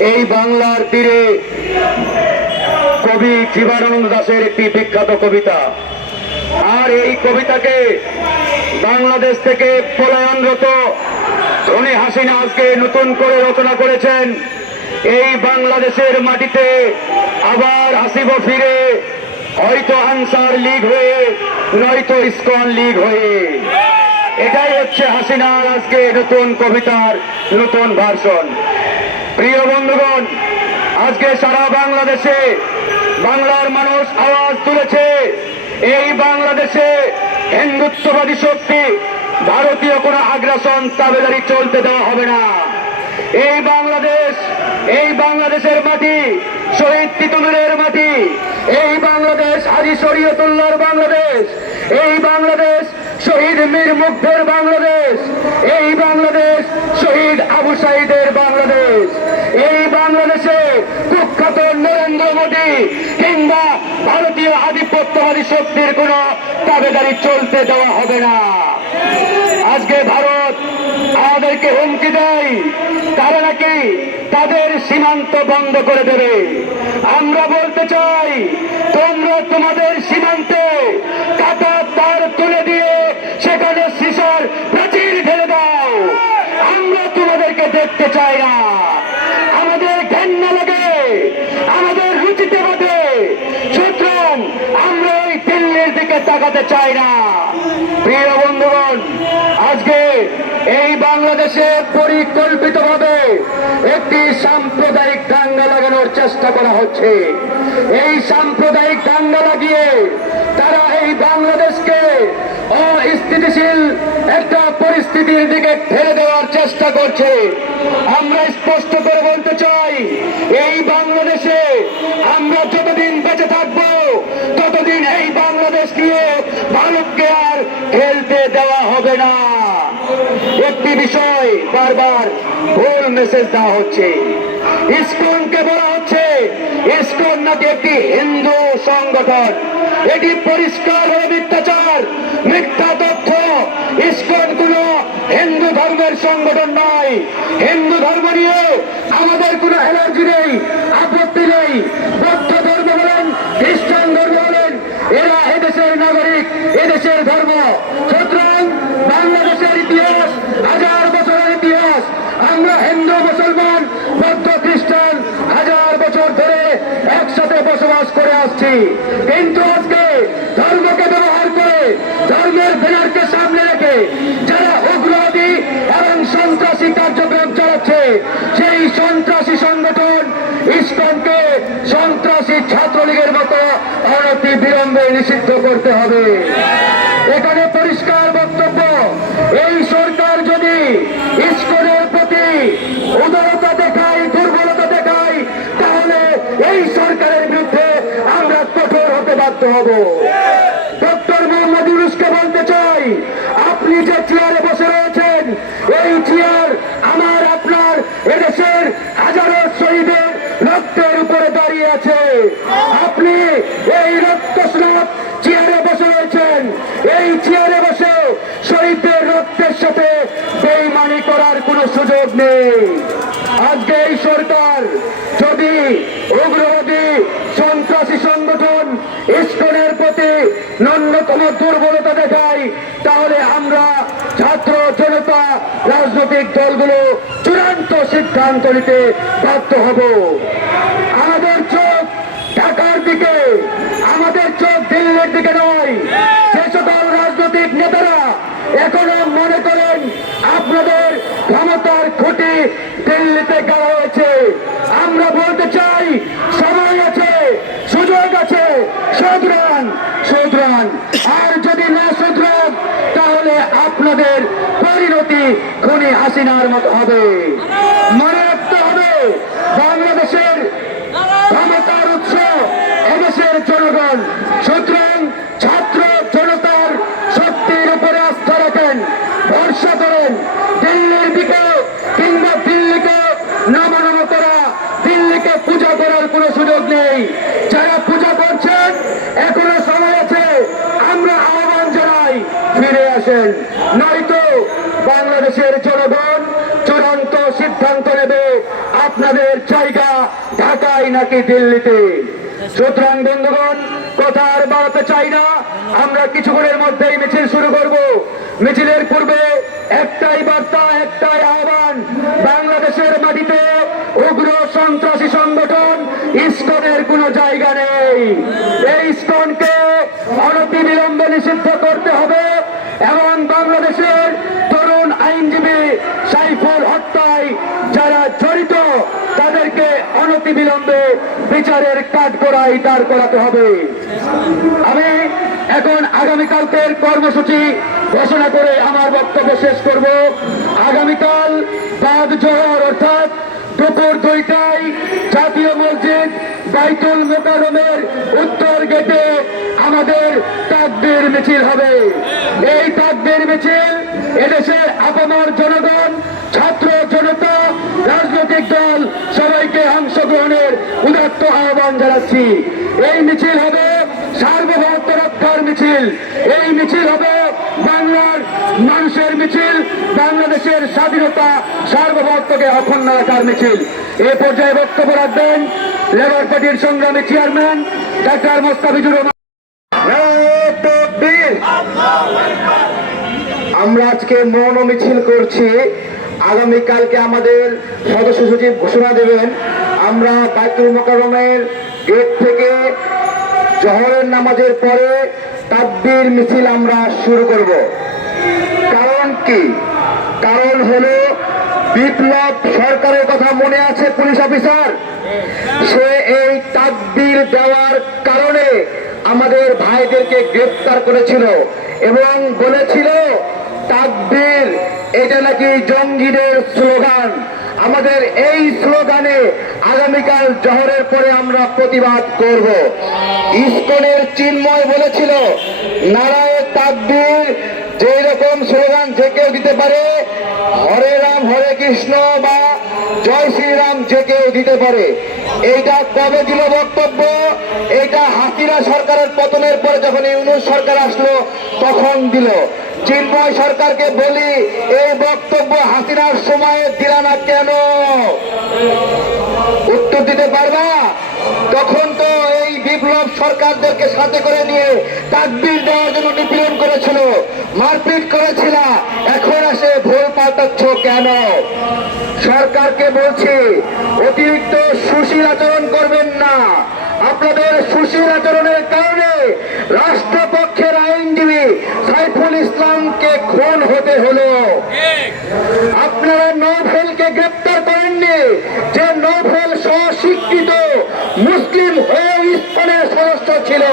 এই বাংলার তীরে কবি জীবানন্দ দাসের একটি বিখ্যাত কবিতা। আর এই কবিতাকে বাংলাদেশ থেকে পলায়নরত ধনী হাসিনা আজকে নতুন করে রচনা করেছেন। এই বাংলাদেশের মাটিতে আবার আসিব ফিরে, হয়তো আনসার লীগ হয়ে, নয়তো ইসকন লীগ হয়ে। এটাই হচ্ছে হাসিনার আজকে নতুন কবিতার নতুন ভার্সন। প্রিয় বন্ধুগণ, আজকে সারা বাংলাদেশে বাংলার মানুষ আওয়াজ তুলেছে, এই বাংলাদেশে হিন্দুত্ববাদী শক্তি ভারতীয় কোনো আগ্রাসন তাবেদারি চলতে দেওয়া হবে না। এই বাংলাদেশ, এই বাংলাদেশের মাটি, শহীদ তিতুমিরের মাটি, এই বাংলাদেশ, হাজি শরীয়তুল্লাহর বাংলাদেশ, এই বাংলাদেশ, শহীদ মীর মুগ্ধের বাংলাদেশ, এই বাংলাদেশ, শহীদ আবু সাইদের বাংলাদেশ। এই বাংলাদেশে কুখ্যাত নরেন্দ্র মোদী কিংবা ভারতীয় আধিপত্যবাদী শক্তির কোন দাবেদারি চলতে দেওয়া হবে না। আজকে ভারত আমাদেরকে হুমকি দেয়, তারা নাকি তাদের সীমান্ত বন্ধ করে দেবে। আমরা বলতে চাই, তোমরা তোমাদের সীমান্তে কাটা তার তুলে চাই না। প্রিয় বন্ধুগণ, আজকে এই বাংলাদেশে পরিকল্পিতভাবে একটি সাম্প্রদায়িক দাঙ্গা লাগানোর চেষ্টা করা হচ্ছে। এই সাম্প্রদায়িক দাঙ্গা লাগিয়ে তারা এই বাংলাদেশকে অস্থিতিশীল একটা পরিস্থিতির দিকে ঠেলে দেওয়ার চেষ্টা করছে। আমরা স্পষ্ট করে বলতে চাই, এই বাংলাদেশে আমরা যতদিন বেঁচে থাকব ততদিন এই বাংলাদেশ নিয়ে ভারতকে আর খেলতে দেওয়া হবে না। একটি বিষয় বারবার ভুল মেসেজ দেওয়া হচ্ছে। ইসকনকে বলা হচ্ছে, ইসকন নাকি একটি হিন্দু সংগঠন। এটি পরিষ্কার হয়ে মিথ্যাচার। মিথ্যা তথ্য ইসকন কোন হিন্দু ধর্মের সংগঠন নয়। হিন্দু ধর্ম নিয়ে আমাদের কোনো অ্যালার্জি নেই, আপত্তি নেই বৌদ্ধ ধর্ম বলেন খ্রিস্টান ধর্ম বলেন এরা এদেশের নাগরিক এদেশের ধর্ম, সুতরাং বাংলাদেশের ইতিহাস, হাজার বছরের ইতিহাস। আমরা হিন্দু, মুসলমান, বৌদ্ধ, খ্রিস্টান, হাজার বছর ধরে একসাথে বসবাস করে আসছি। কিন্তু আজকে ধর্মকে ব্যবহার করে, ধর্মের ব্যানারকে সামনে রেখে যারা উগ্রবাদী এবং সন্ত্রাসী কার্যক্রম চালাচ্ছে সেই সন্ত্রাসী সংগঠন ইসকনকে সন্ত্রাসী ছাত্রলীগের মতো অনতি নিষিদ্ধ করতে হবে। এখানে পরিষ্কার বক্তব্য, এই সরকার যদি ইস্কনের প্রতি উদারতা দেখায়, দুর্বলতা দেখায়, তাহলে এই সরকারের বিরুদ্ধে আমরা কঠোর হতে বাধ্য হব। দুর্বলতা দেখায় তাহলে আমরা ছাত্র জনতা রাজনৈতিক দলগুলো চূড়ান্ত সিদ্ধান্ত নিতে বাধ্য হব। আমাদের চোখ ঢাকার দিকে, আমাদের চোখ দিল্লির দিকে নয়। যে সকল রাজনৈতিক নেতারা এখনও মনে করেন, আপনাদের ক্ষমতার খুঁটি দিল্লিতে গাড়া হয়েছে আমরা বলতে চাই সময় আছে সুযোগ আছে সুতরাং সুতরাং আর যদি না সুতরাং তাহলে আপনাদের পরিণতি খুনি হাসিনার মতো হবে মনে রাখতে হবে বাংলাদেশের ক্ষমতার উৎস এদেশের জনগণ সুতরাং ছাত্র জনতার শক্তির উপরে আস্থা রাখেন ভরসা করেন দিল্লির দিকে কিংবা দিল্লিকে নমনম করা দিল্লিকে পূজা করার কোনো সুযোগ নেই যারা পূজা করছেন এখনও সময় আছে আমরা আহ্বান জানাই ফিরে আসেন নয়তো বাংলাদেশের জনগণ চূড়ান্ত সিদ্ধান্ত নেবে আপনাদের জায়গা ঢাকায় নাকি দিল্লিতে। সুতরাং বন্ধুগণ, কথা আর বাড়াতে চাই না। আমরা কিছুক্ষণের মধ্যেই মিছিল শুরু করব। মিছিলের পূর্বে একটাই বার্তা, একটাই আহ্বান। বাংলাদেশের মাটিতে উগ্র সন্ত্রাসী সংগঠন ইস্কনের কোনো জায়গা নেই। এই ইস্কনকে অনতি বিলম্বে নিষিদ্ধ করতে হবে এবং বাংলাদেশের তরুণ আইনজীবী সাইফুল হত্যায় যারা জড়িত তাদেরকে অনতি বিলম্বে বিচারের কাঠ করাই দাঁড় করাতে হবে। আমি এখন আগামীকালকের কর্মসূচি ঘোষণা করে আমার বক্তব্য শেষ করব। আগামীকাল বাদ জোহর, অর্থাৎ দুপুর দুইটায় জাতীয় মসজিদ বাইতুল মোকারমের উত্তর গেটে আমাদের তাকবীর মিছিল হবে। এই তাকবীর মিছিল এদেশের আপামার জনগণ আহ্বান জানাচ্ছি। এই মিছিল হবে সার্বভৌমত্ব রক্ষার মিছিল। এই মিছিল হবে বাংলার মানুষের মিছিল, বাংলাদেশের স্বাধীনতা সার্বভৌমত্বকে অক্ষুণ্ণ রাখার মিছিল। এ পর্যায়ে বক্তব্য রাখবেন লেবার পার্টির সংগ্রামী চেয়ারম্যান ডাক্তার মোস্তাফিজুর রহমান। আমরা আজকে মৌন মিছিল করছি। আগামীকালকে আমাদের সদস্য সচিব ঘোষণা দেবেন। আমরা বাইতুল মোকারমের গেট থেকে জহরের নামাজের পরে তাকবীর, মিছিল আমরা শুরু করব। কারণ কি? কারণ হলো বিপ্লব সরকারের কথা মনে আছে পুলিশ অফিসার? সে এই তাকবীর দেওয়ার কারণে আমাদের ভাইদেরকে গ্রেফতার করেছিল এবং বলেছিল, তাকবীর, এটা নাকি জঙ্গিদের স্লোগান। আমাদের এই স্লোগানে আগামীকাল জহরের পরে আমরা প্রতিবাদ করব। ইস্কনের চিন্ময় বলেছিল, নারায়ণ তাকবীর যে রকম স্লোগান যে কেউ দিতে পারে, হরে রাম, হরে কৃষ্ণ বা জয় শ্রীরাম যে কেউ দিতে পারে। এইটা কবে দিল বক্তব্য? এটা হাসিনা সরকারের পতনের পরে যখন ইউনুস সরকার আসলো, তখন দিল। চিন্ময় সরকারকে বলি, এই বক্তব্য হাসিনার সময়ে দিল না কেন? উত্তর দিতে পারবা? তখন তো এই বিপ্লব সরকারদেরকে সাথে করে নিয়ে তাকবির দেওয়ার জন্য নিপীড়ন করেছিল, মারপিট করেছিল। এখন এসে ভুল পাল্টাচ্ছ কেন? সরকারকে বলছি অতিরিক্ত সুশীল আচরণ করবেন না আপনাদের সুশীল আচরণের কারণে রাষ্ট্রপক্ষের আইনজীবী সাইফুল ইসলামকে খুন হতে হলো। আপনারা নৌফেলকে গ্রেপ্তার করেননি। যে নৌফেল স্বস্বীকৃত মুসলিম হয়ে ইস্কনের সদস্য ছিল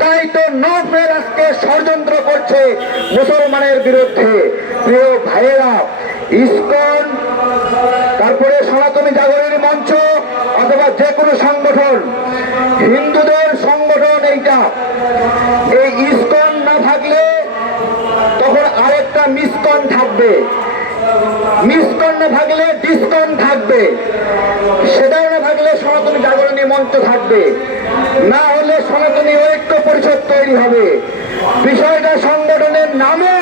তাই তো নৌফেল আজকে ষড়যন্ত্র করছে মুসলমানের বিরুদ্ধে। প্রিয় ভাইয়েরা ইস্কন তারপরে সনাতনী জাগরণী মঞ্চ অথবা যে কোনো সংগঠন হিন্দুদের সংগঠন এইটা। এই ইস্কন আরেকটা মিসকন থাকবে। মিসকন না থাকলে ডিসকন থাকবে। সেটাও না থাকলে সনাতনী জাগরণী মঞ্চ থাকবে। না হলে সনাতনী ঐক্য পরিষদ তৈরি হবে। বিষয়টা সংগঠনের নামে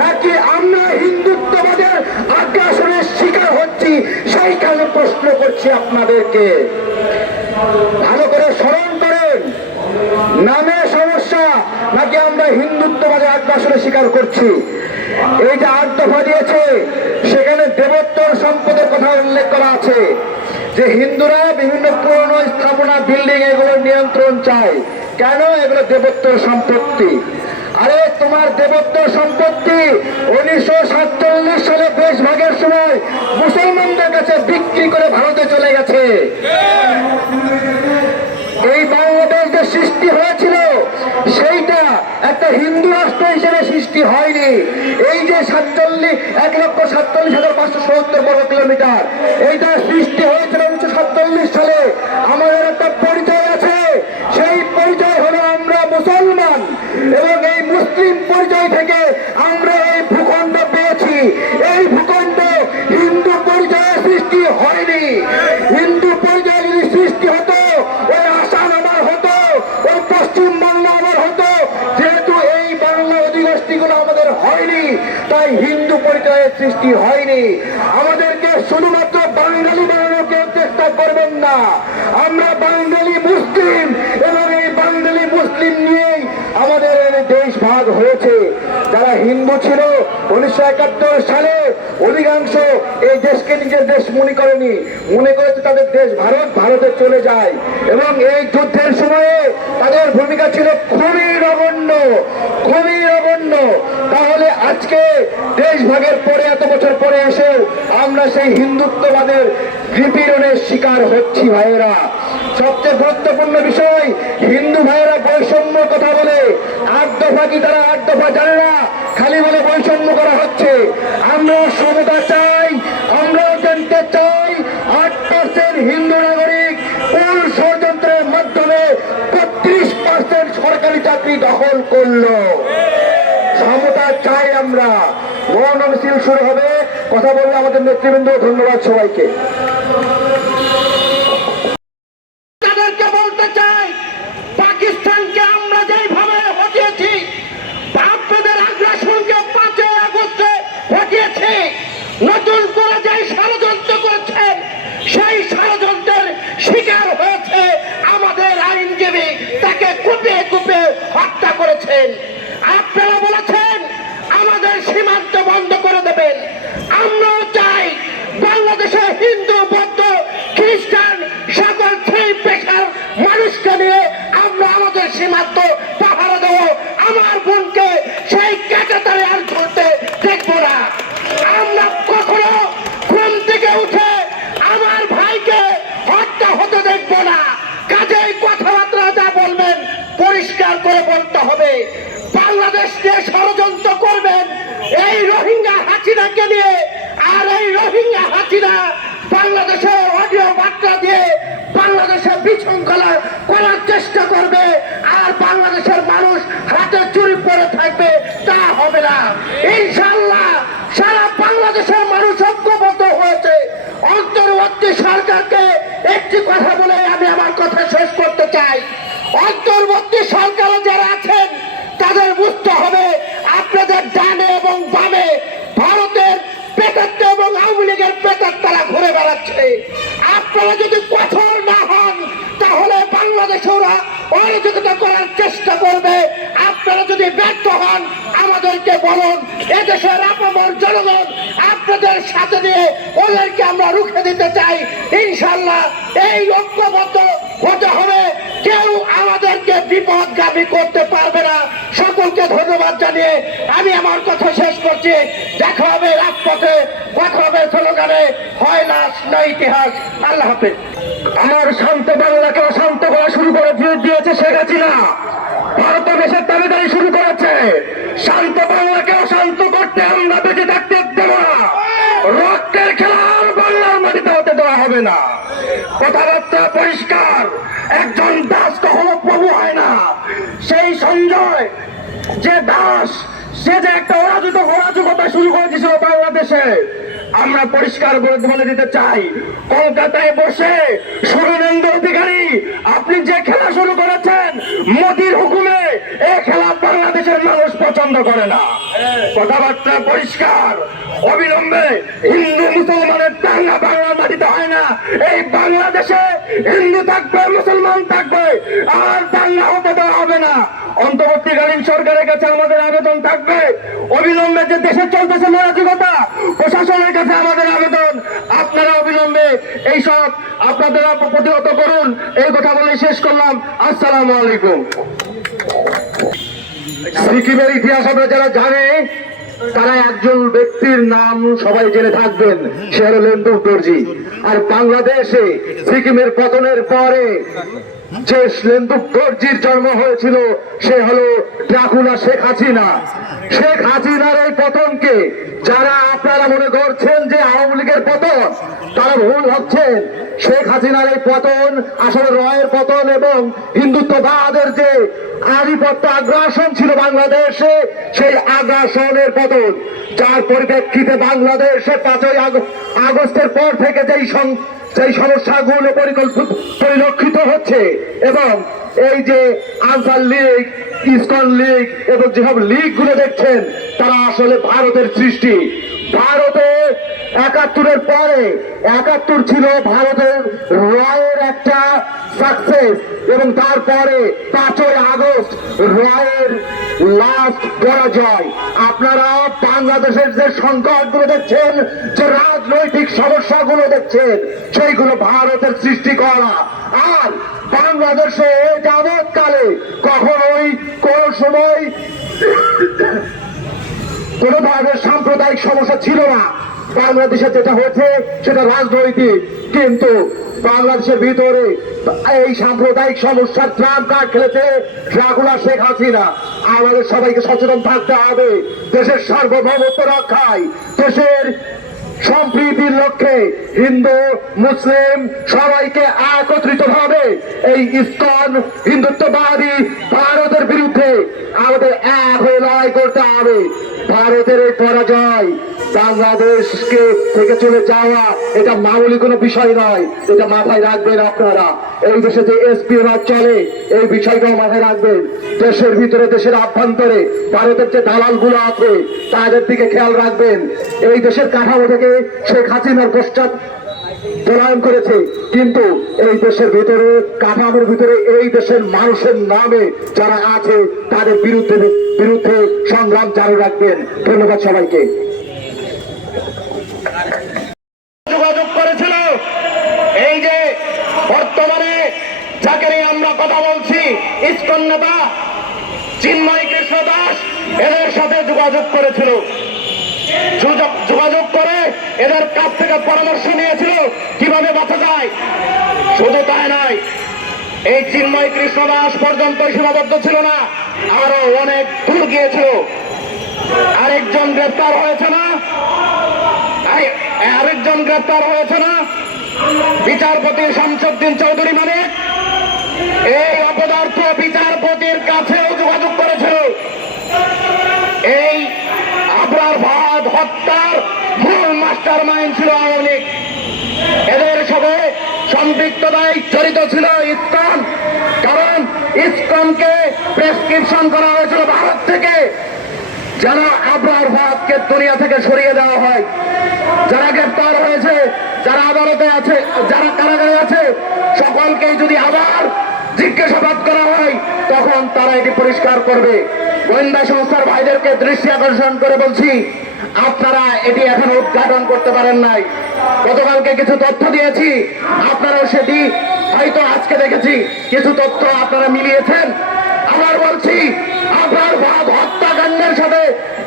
নাকি আমরা হিন্দুত্ববাদের আগ্রাসনের শিকার হচ্ছি সেইখানে প্রশ্ন করছি আপনাদেরকে। ভালো করে স্মরণ করেন। নামে হিন্দুত্ববাদে আগ্রাসনে স্বীকার করছি। এই যে আট দফা দিয়েছে, সেখানে দেবোত্তর সম্পদের কথা উল্লেখ করা আছে যে হিন্দুরা বিভিন্ন পুরনো স্থাপনা, বিল্ডিং এগুলো নিয়ন্ত্রণ চায়। কেন এগুলো দেবোত্তর সম্পত্তি? আরে তোমার দেবোত্তর সম্পত্তি উনিশশো সাতচল্লিশ সালে দেশ ভাগের সময় মুসলমানদের কাছে বিক্রি করে ভারতে চলে গেছে। এই বাংলাদেশ যে সৃষ্টি হয়েছিল একটা হিন্দু রাষ্ট্র হিসেবে সৃষ্টি হয়নি। এই যে সাতচল্লিশ, এক লক্ষ সাতচল্লিশ হাজার পাঁচশো সত্তর বর্গ কিলোমিটার, এইটা সৃষ্টি হয়েছিল উনিশশো সাতচল্লিশ সালে। আমাদের একটা পরিচয় আছে। সেই পরিচয় হলো আমরা মুসলমান এবং এই মুসলিম পরিচয় থেকে আমরা এই ভূখণ্ড পেয়েছি এই ভূখণ্ড হিন্দু পরিচয়ে সৃষ্টি হয়নি হিন্দু পরিচয় যদি সৃষ্টি হতো ওই আসাম আমার হতো ওই পশ্চিম বাংলা আমার হতো যেহেতু এই বাংলা অধিবাসীগুলো আমাদের হয়নি তাই হিন্দু পরিচয়ের সৃষ্টি হয়নি। আমাদেরকে শুধুমাত্র বাঙালি বানানোর চেষ্টা করবেন না। আমরা বাঙালি মুসলিম। এবং এই বাঙালি মুসলিম নিয়েই আমাদের দেশ ভাগ হয়েছে। যারা হিন্দু ছিল উনিশশো একাত্তর সালে, অধিকাংশ এই দেশকে নিজের দেশ মনে করেনি। মনে করেছে তাদের দেশ ভারত, ভারতে চলে যায়। এবং এই যুদ্ধের সময়ে তাদের ভূমিকা ছিল খুবই নগণ্য। খুবই নগণ্য। তাহলে আজকে দেশ ভাগের পরে, এত বছর পরে এসেও আমরা সেই হিন্দুত্ববাদের নিপীড়নের শিকার হচ্ছি ভাইয়েরা। সবচেয়ে গুরুত্বপূর্ণ বিষয়, হিন্দু ভাইয়েরা বৈষম্য কথা বলে। আট দফা কি তারা আট দফা জানে না? খালি বলে বৈষম্য করা হচ্ছে। আমরা সমতা চাই আমরাও জানতে চাই, আট পার্সেন্ট হিন্দু নাগরিক কোন ষড়যন্ত্রের মাধ্যমে বত্রিশ পার্সেন্ট সরকারি চাকরি দখল করল। সমতা চাই আমরা। মৌন মিছিল শুরু হবে। কথা বললে আমাদের নেতৃবৃন্দ ধন্যবাদ সবাইকে। রোহিঙ্গা হাসিনাকে নিয়ে আর এই রোহিঙ্গা হাসিনা বাংলাদেশে অডিও বার্তা দিয়ে বাংলাদেশে বিশৃঙ্খলা করার চেষ্টা করবে। আর বাংলাদেশের মানুষ হাতে চুরি পরে থাকবে, তা হবে না। ইনশাল্লাহ সারা বাংলাদেশের মানুষ ঐক্যবদ্ধ হয়েছে। অন্তর্বর্তী সরকারকে একটি কথা বলে আমি আমার কথা শেষ করতে চাই। অন্তর্বর্তী সরকারে যারা আছেন, তাদের বুঝতে হবে আপনাদের ডানে এবং বামে ভারতের পেটাত্তে এবং আওয়ামী লীগের পেটার তারা ঘুরে বেড়াচ্ছে। আপনারা যদি কঠোর না হন, তাহলে বাংলাদেশে ওরা করার চেষ্টা করবে। আপনারা যদি ব্যর্থ হন, আমাদেরকে বলুন, এদেশের আপামর জনগণ আপনাদের সাথে দিয়ে ওদেরকে আমরা রুখে দিতে চাই। ইনশাল্লাহ এই ঐক্যবদ্ধ হতে হবে। কেউ আমাদেরকে বিপদগামী করতে পারবে না। সকলকে ধন্যবাদ জানিয়ে আমি আমার কথা শেষ করছি। দেখা হবে রাজপথে, কথা হবে স্লোগানে। হয় না না ইতিহাস। আল্লাহ হাফেজ। আমার শান্ত বাংলাকে অশান্ত করা শুরু করে দিয়েছে শেখ হাসিনা। ভারত দেশের দাবিদারি শুরু করেছে। শান্ত বাংলাকে অশান্ত করতে আমরা বেঁচে থাকতে দেব না। রক্তের খেলা আর বাংলার মাটিতে হতে দেওয়া হবে না। কথাবার্তা পরিষ্কার। একজন দাস কখনো প্রভু হয় না। সেই সঞ্জয়, যে দাস, সে যে একটা অরাজক অরাজকতা শুরু করে বাংলাদেশে, আমরা পরিষ্কার করে বলে দিতে চাই। কলকাতায় বসে সুরেন্দ্র অধিকারী, আপনি যে খেলা শুরু করেছেন, মোদির হুকুমে এ খেলা বাংলাদেশের মানুষ পছন্দ করে না। কথাবার্তা পরিষ্কার, অবিলম্বে হিন্দু, মুসলমানের দাঙ্গা বাংলা মাটিতে হয় না। এই বাংলাদেশে হিন্দু থাকবে, মুসলমান থাকবে, আর দাঙ্গা হতে দেওয়া হবে না। অন্তর্বর্তীকালীন সরকারের কাছে আমাদের আবেদন থাকবে, অবিলম্বে যে দেশে চলতেছে নৈরাজিকতা প্রশাসনের কাছে আমাদের আবেদন। আপনারা অবিলম্বে এইসব আপনারা প্রতিহত করুন। এই কথা বলে শেষ করলাম। আসসালামু আলাইকুম। সিকিমের ইতিহাস আমরা যারা জানে, তারা একজন ব্যক্তির নাম সবাই জেনে থাকবেন। সে হলো লেন্দু দর্জি আর বাংলাদেশে সিকিমের পতনের পরে যে লেন্দুক দর্জির জন্ম হয়েছিল, সে হলো শেখ হাসিনা। শেখ হাসিনার এই পতনকে যারা আপনারা মনে করছেন যে আওয়ামী লীগের পতন, তারা ভুল ভাবছেন। শেখ হাসিনার এই পতন আসলে রয়ের পতন এবং হিন্দুত্ববাদের যে আধিপত্য আগ্রাসন ছিল বাংলাদেশে, সেই আগ্রাসনের পতন। যার পরিপ্রেক্ষিতে বাংলাদেশে পাঁচই আগ- আগস্টের পর থেকে যেই সং- সেই সমস্যাগুলো পরিকল্পিত পরিলক্ষিত হচ্ছে এবং এই যে আনসার লীগ, ইস্কন লীগ এবং যেসব লীগগুলো দেখছেন, তারা আসলে ভারতের সৃষ্টি। ভারতে একাত্তরের পরে একাত্তর ছিল ভারতের রয়ের একটা সাকসেস এবং তারপরে পাঁচই আগস্ট রয়ের লাস্ট পরাজয়। আপনারা বাংলাদেশের যে সংকটগুলো দেখছেন, যে রাজনৈতিক সমস্যাগুলো দেখছেন, সেইগুলো ভারতের সৃষ্টি করা আর বাংলাদেশে যাবৎকালে কখনোই কোন সময় কোন ধরনের সাম্প্রদায়িক সমস্যা ছিল না। বাংলাদেশে যেটা হয়েছে, সেটা রাজনৈতিক। কিন্তু বাংলাদেশের ভিতরে এই সাম্প্রদায়িক সমস্যার ট্রাম কার খেলেছে রাগুলা শেখ হাসিনা। আমাদের সবাইকে সচেতন থাকতে হবে। দেশের সার্বভৌমত্ব রক্ষায়, দেশের সম্প্রীতির লক্ষ্যে হিন্দু, মুসলিম সবাইকে একত্রিত ভাবে এই ইস্কন হিন্দুত্ববাদী ভারতের বিরুদ্ধে আমাদের এক হয়ে লড়াই করতে হবে। ভারতের এই পরাজয় বাংলাদেশকে থেকে চলে যাওয়া, এটা মামুলি কোনো বিষয় নয়, এটা মাথায় রাখবেন আপনারা। এই দেশে যে এসপি রাজ চলে, এই বিষয়টাও মাথায় রাখবেন। দেশের ভিতরে, দেশের আভ্যন্তরে ভারতের যে দালালগুলো আছে, তাদের দিকে খেয়াল রাখবেন। এই দেশের কাঠামো থেকে শেখ হাসিনার পশ্চাৎ পলায়ন করেছে। কিন্তু এই দেশের ভিতরে, কাঠামোর ভিতরে, এই দেশের মানুষের নামে যারা আছে, তাদের বিরুদ্ধে বিরুদ্ধে সংগ্রাম চালু রাখবেন। ধন্যবাদ সবাইকে। করেছিল। এদের সাথে যোগাযোগ করেছিল। যোগাযোগ করে এদের কাছ থেকে পরামর্শ নিয়েছিল। কীভাবে বাঁচা যায়? শুধু তাই নয়, এই চিন্ময় কৃষ্ণ দাস পর্যন্ত সীমাবদ্ধ ছিল না, আরও অনেক দূর গিয়েছিল। আরেকজন গ্রেপ্তার হয়েছে না? আরেকজন গ্রেপ্তার হয়েছে না? বিচারপতি শামসুদ্দিন চৌধুরী মানে এই অপদার্থ বিচারপতির কাছেও যোগাযোগ করেছিল এই আবরার ভাদ হত্যার মূল মাস্টার মাইন্ড ছিল আওয়ামী লীগ এদের সবে সম্পৃক্ততায় জড়িত ছিল ইসকন। কারণ ইসকনকে প্রেসক্রিপশন করা হয়েছিল ভারত থেকে। যেন আবরার ভাতকে দুনিয়া থেকে সরিয়ে দেওয়া হয়, যারা গ্রেপ্তার হয়েছে, যারা আদালতে আছে, যারা কারাগারে আছে, সকলকেই যদি আবার জিজ্ঞাসাবাদ করা হয়, তখন তারা এটি পরিষ্কার করবে। গোয়েন্দা সংস্থার ভাইদেরকে দৃষ্টি আকর্ষণ করে বলছি আপনারা এটি এখনও উদ্ঘাটন করতে পারেন নাই। গতকালকে কিছু তথ্য দিয়েছি, আপনারাও সেটি হয়তো আজকে দেখেছি। কিছু তথ্য আপনারা মিলিয়েছেন। আবার বলছি আপনার ভাব হত্যাকাণ্ডের সাথে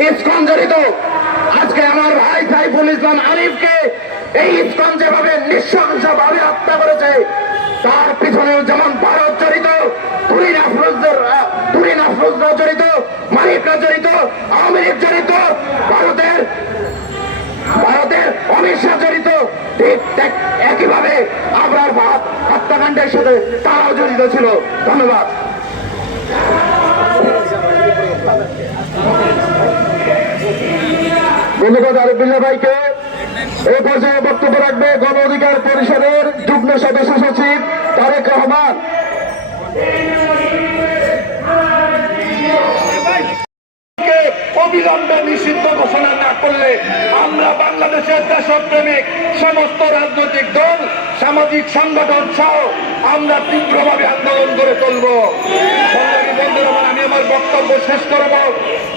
ইস্কন জড়িত। আজকে আমার ভাই সাইফুল ইসলাম আরিফকে এই ইস্কন যেভাবে নৃশংস ভাবে হত্যা করেছে, তার পিছনেও যেমন ভারত জড়িত তুরিন আফরোজদের তুরিন আফরোজরা জড়িত মানিকরা জড়িত, আওয়ামী লীগ জড়িত, ভারতের ভারতের অমিত শাহ জড়িত। একইভাবে আবরার ভাত হত্যাকাণ্ডের সাথে তারাও জড়িত ছিল। ধন্যবাদ। ধন্যবাদ আরবিল্লা ভাইকে এই পর্যায়ে বক্তব্য রাখবে গণ অধিকার পরিষদের যুগ্ম সদস্য সচিব তারেক রহমান। অবিলম্বে নিষিদ্ধ ঘোষণা না করলে আমরা বাংলাদেশের দেশপ্রেমিক সমস্ত রাজনৈতিক দল, সামাজিক সংগঠন সহ আমরা তীব্রভাবে আন্দোলন করে আমার- আমি আমার বক্তব্য শেষ করব।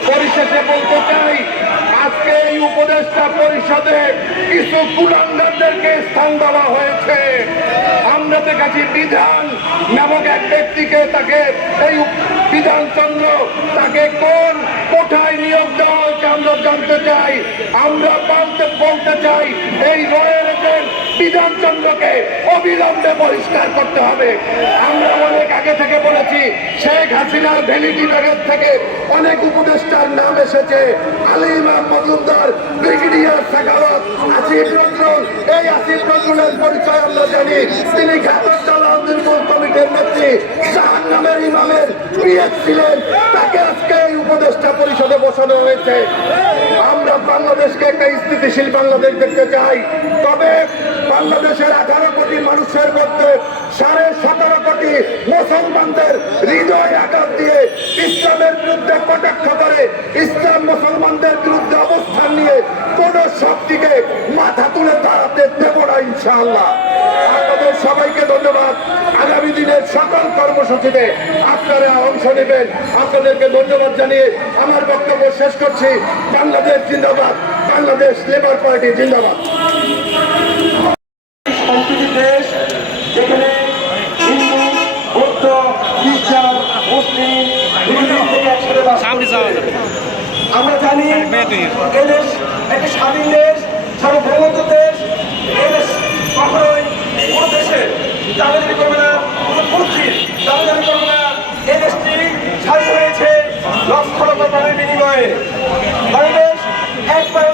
পরিশেষে বলতে চাই, আজকে এই উপদেষ্টা পরিষদে কিছু কুলাঙ্গারদেরকে স্থান দেওয়া হয়েছে। আমরা দেখেছি বিধান নামক এক ব্যক্তিকে তাকে এই বিধানচন্দ্র তাকে কোন কোথায় নিয়োগ দেওয়া হয়েছে আমরা জানতে চাই। আমরা বলতে চাই, এই রয়ের বিধানচন্দ্রকে অবিলম্বে পরিষ্কার করতে হবে। আমরা অনেক আগে থেকে বলেছি, শেখ হাসিনার ভ্যালিডি ব্যাগের থেকে অনেক উপদেষ্টার নাম এসেছে। আলিমা মজুমদার, ব্রিগেডিয়ার সাকাওয়াত আসিফ নজরুল। এই আসিফ নজরুলের পরিচয় আমরা জানি। তিনি নির্মূল কমিটির নেত্রী, জাহান্নামের ইমামের পিএস ছিলেন। তাকে আজকে এই উপদেষ্টা পরিষদে বসানো হয়েছে। আমরা বাংলাদেশকে একটা স্থিতিশীল বাংলাদেশ দেখতে চাই। তবে বাংলাদেশের আঠারো কোটি মানুষের মধ্যে সাড়ে সতেরো কোটি মুসলমানদের হৃদয় আঘাত দিয়ে ইসলামের বিরুদ্ধে কটাক্ষ করে। ইসলাম মুসলমানদের বিরুদ্ধে অবস্থান নিয়ে কোন শক্তিকে মাথা তুলে দাঁড়াতে দেব না, ইনশাআল্লাহ। আপনাদের সবাইকে ধন্যবাদ। আগামী দিনের সকল কর্মসূচিতে আপনারা অংশ নেবেন। আপনাদেরকে ধন্যবাদ জানিয়ে আমার বক্তব্য শেষ করছি। বাংলাদেশ জিন্দাবাদ। বাংলাদেশ লেবার পার্টি জিন্দাবাদ। দেশ যেখানে হিন্দু বৌদ্ধ খ্রিস্টান মুসলিম আমরা জানি এদেশ একটি স্বাধীন দেশ সার্বভৌমত্ব দেশ। এদেশ কখনোই কোনো দেশে দাবিদারি করবে না কোনো গোষ্ঠীর দাবিদারি করবে না। এই দেশটি স্বাধীন হয়েছে লক্ষ লক্ষ প্রাণের বিনিময়ে। বাংলাদেশ একবার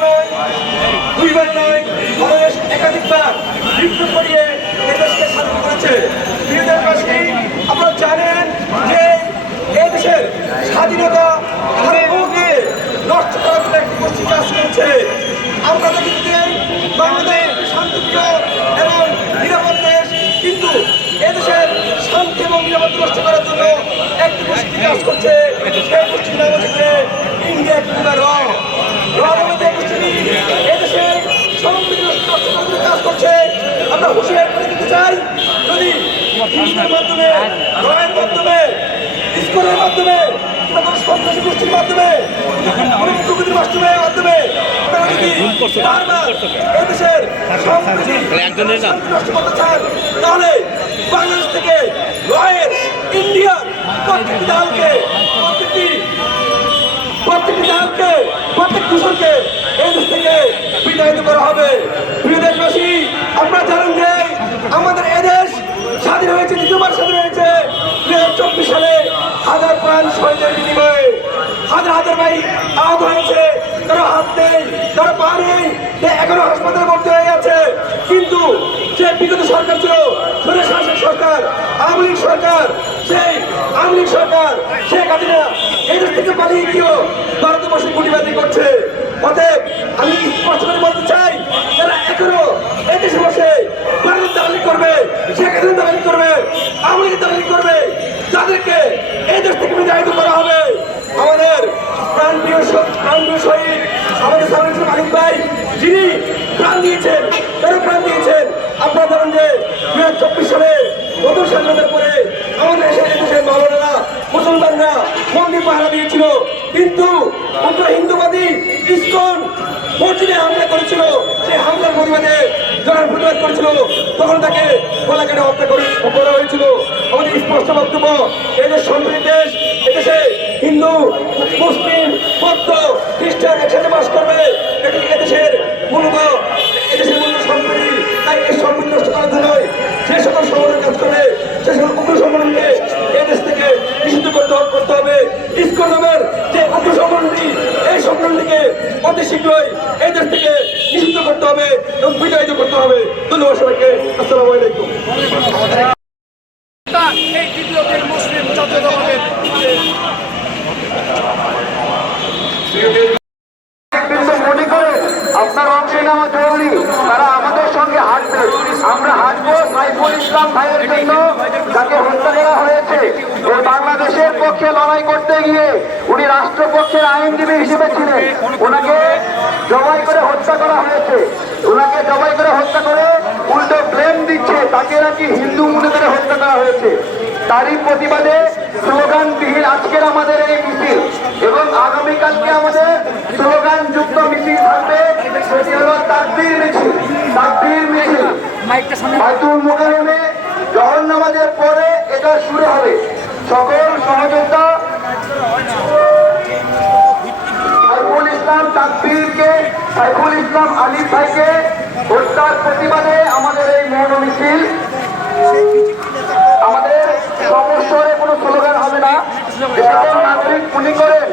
বিপ্লব করিয়ে এদেশকে স্বাধীন করেছে। প্রিয় দেশবাসী, আপনারা জানেন যে এই দেশের স্বাধীনতা সার্বভৌমত্বকে নষ্ট করার জন্য একটি গোষ্ঠী কাজ করছে। বাংলাদেশ শান্তিপ্রিয় এবং নিরাপদ দেশ, কিন্তু এদেশের শান্তি এবং নিরাপদ নষ্ট করার জন্য একটি গোষ্ঠী কাজ করছে। সেই গোষ্ঠীর নাম হচ্ছে ইন্ডিয়া কিংবা র র নামে যে গোষ্ঠীটি এদেশে সংস্কৃতি নষ্ট করার জন্য কাজ করছে আমরা হুঁশিয়ার করে দিতে চাই। যদি মাধ্যমে রয়ের মাধ্যমে স্কুলের মাধ্যমে সন্ত্রাসী গোষ্ঠীর মাধ্যমে প্রকৃতির মাধ্যমে মাধ্যমে তাহলে বাংলাদেশ থেকে রয়ের ইন্ডিয়ার প্রত্যেকটি দলকে প্রত্যেকটি প্রত্যেকটি প্রত্যেক দূষণকে এই দেশ থেকে বিতাড়িত করা হবে। প্রিয় দেশবাসী, আপনারা জানেন যে আমাদের এদেশ স্বাধীন হয়েছে, দ্বিতীয়বার স্বাধীন হয়েছে। দুই হাজার চব্বিশ সালে হাজার প্রাণ শহীদের বিনিময়ে। হাজার হাজার ভাই আহত হয়েছে। কারও হাত নেই, কারও পা নেই এখনও হাসপাতালে ভর্তি হয়ে গেছে। কিন্তু যে বিগত সরকার ছিল সরে শাসক সরকার, আওয়ামী লীগ সরকার, সেই আওয়ামী লীগ সরকার, শেখ না এদের থেকে পালিয়ে গিয়েও ভারতবর্ষে গুটিবাজি করছে অতএব আমি স্পষ্ট করে বলতে চাই যারা এখনও এই দেশে বসে ভারত দালালি করবে শেখ হাসিনা দালালি করবে আওয়ামী লীগ দালালি করবে তাদেরকে এই দেশ থেকে বিদায়িত করা হবে আমাদের প্রাণপ্রিয় শ- প্রাণপ্রিয় শহীদ আমাদের সামনে মালিক ভাই যিনি প্রাণ দিয়েছেন তারা প্রাণ দিয়েছেন আপনারা জানেন যে দুই হাজার চব্বিশ সালে নতুন স্বাধীনতার পরে আমাদের এসে দেশের মাওলানা মুসলমানরা মন্দির পাহারা দিয়েছিল কিন্তু উগ্র হিন্দুবাদী ইস্কন মসজিদে হামলা করেছিল। সেই হামলার প্রতিবাদে যারা প্রতিবাদ করেছিল। তখন তাকে কোলাঘাটে হত্যা করা হয়েছিল। আমাদের স্পষ্ট বক্তব্য, এদের সম্প্রীতি দেশ, এদেশে হিন্দু, মুসলিম, বৌদ্ধ, খ্রিস্টান একসাথে বাস করবে। এটি এদেশের মূলত এদেশের মূলত সম্প্রীতি তাই এই সম্প্রীতি নষ্ট করার জন্যই যে সকল সংগঠন কাজ করবে সে সকল উগ্র সংগঠনকে এদেশ থেকে নিষিদ্ধ করতে হবে- করতে হবে ইস্কন নামের যে উগ্র সংগঠনটি এই সংগঠনটিকে অতি শীঘ্রই এই দেশ থেকে নিষিদ্ধ করতে হবে এবং বিতাড়িত করতে হবে ধন্যবাদ সবাইকে আসসালামু আলাইকুম এই দ্বিতীয়দের মুসলিম জাতীয়তাবাদের কিন্তু মনে করে আপনার অংশে নেওয়া জরুরি তারা আমাদের সঙ্গে হাঁটবে আমরা হাঁটবো সাইফুল ইসলাম ভাইয়ের জন্য যাকে হত্যা করা হয়েছে ও বাংলাদেশের পক্ষে লড়াই করতে গিয়ে উনি রাষ্ট্রপক্ষের আইনজীবী হিসেবে ছিলেন ওনাকে জবাই করে হত্যা করা হয়েছে ওনাকে জবাই করে হত্যা করে উল্টো ব্লেম দিচ্ছে তাকে নাকি হিন্দু মনে করে হত্যা করা হয়েছে তারই প্রতিবাদে স্লোগানবিহীন আজকের আমাদের এই মিছিল এবং আগামীকালকে আমাদের স্লোগান যুক্ত মিছিল থাকবে। সেটি হলো তাকবীর মিছিল তাকবীর মিছিল। বাইতুল জহর নামাজের পরে এটা শুরু হবে। সকল সহযোগিতা সাইফুল ইসলাম তাকবীরকে সাইফুল ইসলাম আলিফ ভাইকে হত্যার প্রতিবাদে আমাদের এই মৌন মিছিল। আমাদের সমস্যারে কোনো স্লোগান হবে না। নাগরিক মনে করেন।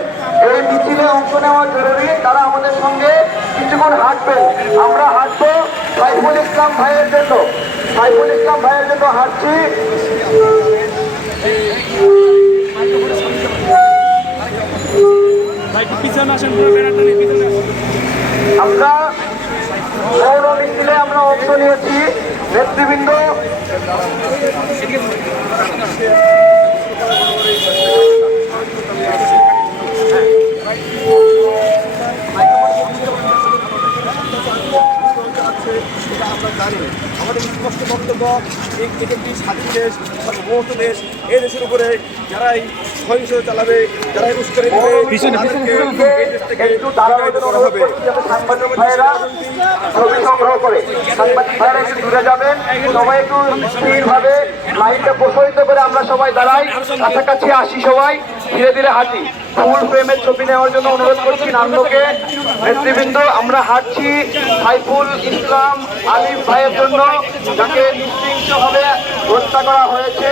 এই মিছিলে অংশ নেওয়া জরুরি। তারা আমাদের সঙ্গে কিছুক্ষণ হাঁটবে। আমরা হাঁটবো সাইফুল ইসলাম ভাইয়ের জন্য। সাইফুল ইসলাম ভাইয়ের জন্য হাঁটছি। আমরা পৌর মিছিলে আমরা অংশ নিয়েছি। নেতৃবৃন্দ বক্তব্য এ- এটি একটি স্বাধীন দেশ সার্বভৌমত্ব দেশ এই দেশের উপরে যারাই সহিংসতা চালাবে যারাই উস্কানি দেবে এই দেশ থেকে হবে। ছবি সংগ্রহ করে। সাংবাদিক ভাইয়েরা দূরে যাবেন। সবাই একটু স্থিরভাবে লাইনটা প্রসারিত করে আমরা সবাই দাঁড়াই। কাছাকাছি আসি সবাই, ধীরে ধীরে হাঁটি। ফুল প্রেমের ছবি নেওয়ার জন্য অনুরোধ করছি নান্দকে, নেতৃবৃন্দ। আমরা হাঁটছি সাইফুল ইসলাম আলিম ভাইয়ের জন্য, যাকে নিশ্চিন্তভাবে হত্যা করা হয়েছে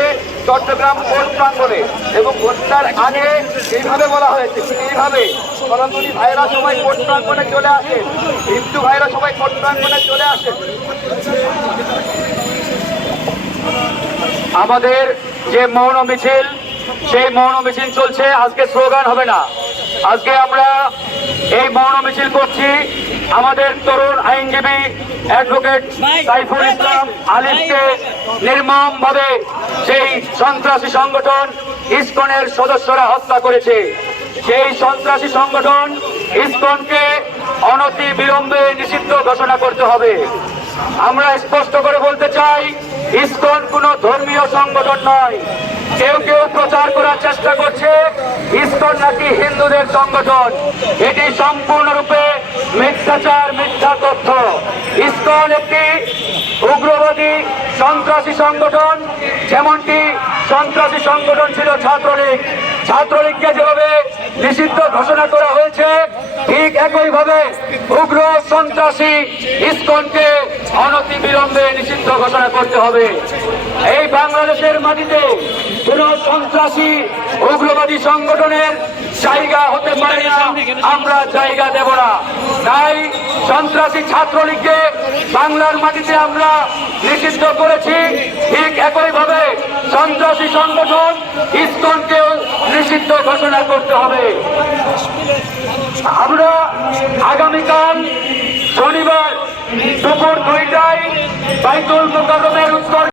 চট্টগ্রাম কোর্ট প্রাঙ্গণে এবং হত্যার আগে এইভাবে বলা হয়েছে এইভাবে। সনাতনী ভাইয়েরা সবাই কোর্ট প্রাঙ্গণে চলে আসেন। হিন্দু ভাইয়েরা সবাই কোর্ট প্রাঙ্গণে চলে আসেন। আমাদের যে মৌন মিছিল, সেই মৌন মিছিল চলছে। আজকে স্লোগান হবে না। আজকে আমরা এই মৌন মিছিল করছি আমাদের তরুণ আইনজীবী অ্যাডভোকেট সাইফুল ইসলাম আলিফকে নির্মম ভাবে সেই সন্ত্রাসী সংগঠন ইসকনের সদস্যরা হত্যা করেছে। সেই সন্ত্রাসী সংগঠন ইসকনকে অনতি বিলম্বে নিষিদ্ধ ঘোষণা করতে হবে। আমরা স্পষ্ট করে বলতে চাই ইসকন কোনো ধর্মীয় সংগঠন নয়। কেউ কেউ প্রচার করার চেষ্টা করছে। ইস্কন নাকি হিন্দুদের সংগঠন। এটি সম্পূর্ণরূপে মিথ্যাচার, মিথ্যা তথ্য। ইস্কন একটি উগ্রবাদী সন্ত্রাসী সংগঠন। যেমনটি সন্ত্রাসী সংগঠন ছিল ছাত্রলীগ। ছাত্রলীগকে যেভাবে নিষিদ্ধ ঘোষণা করা হয়েছে। ঠিক একইভাবে উগ্র সন্ত্রাসী ইস্কনকে বিলম্বে নিষিদ্ধ ঘোষণা করতে হবে। এই বাংলাদেশের মাটিতে কোন সন্ত্রাসী উগ্রবাদী সংগঠনের জায়গা হতে পারে না। আমরা জায়গা দেব না। তাই সন্ত্রাসী ছাত্রলীগকে বাংলার মাটিতে আমরা নিষিদ্ধ করেছি। ঠিক একইভাবে সন্ত্রাসী সংগঠন ইসকনকেও নিষিদ্ধ ঘোষণা করতে হবে। আমরা আগামীকাল শনিবার দুপুর দুইটায় বাইতুল মোকারমের উত্তর